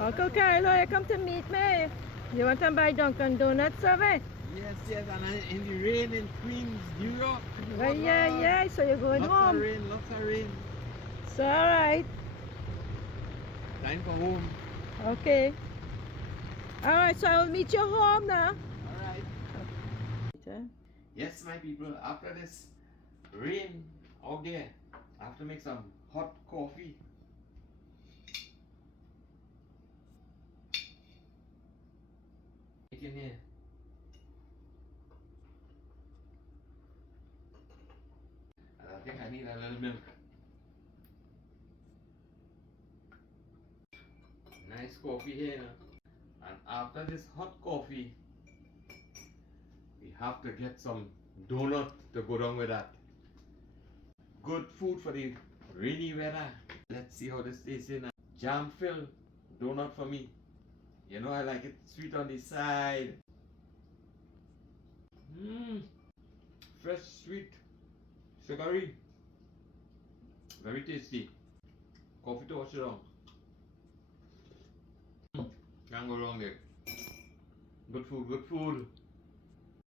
Uncle Carlo, you come to meet me. You want to buy Dunkin' Donuts, have it? Yes, yes, and in the rain in Queens, New York. Well, yeah, so you're going lots home. Lots of rain. It's alright. Time for home. Okay. Alright, so I'll meet you home now. Alright. Yes, my people, after this rain out there, I have to make some hot coffee. Make in here. And I think I need a little milk. Nice coffee here. And after this hot coffee, we have to get some donut to go down with that. Good food for the rainy weather. Let's see how this tastes in. Jam filled donut for me. You know I like it sweet on the side. Fresh, sweet, sugary. Very tasty. Coffee to wash it on. Can't go wrong there. Good food, good food.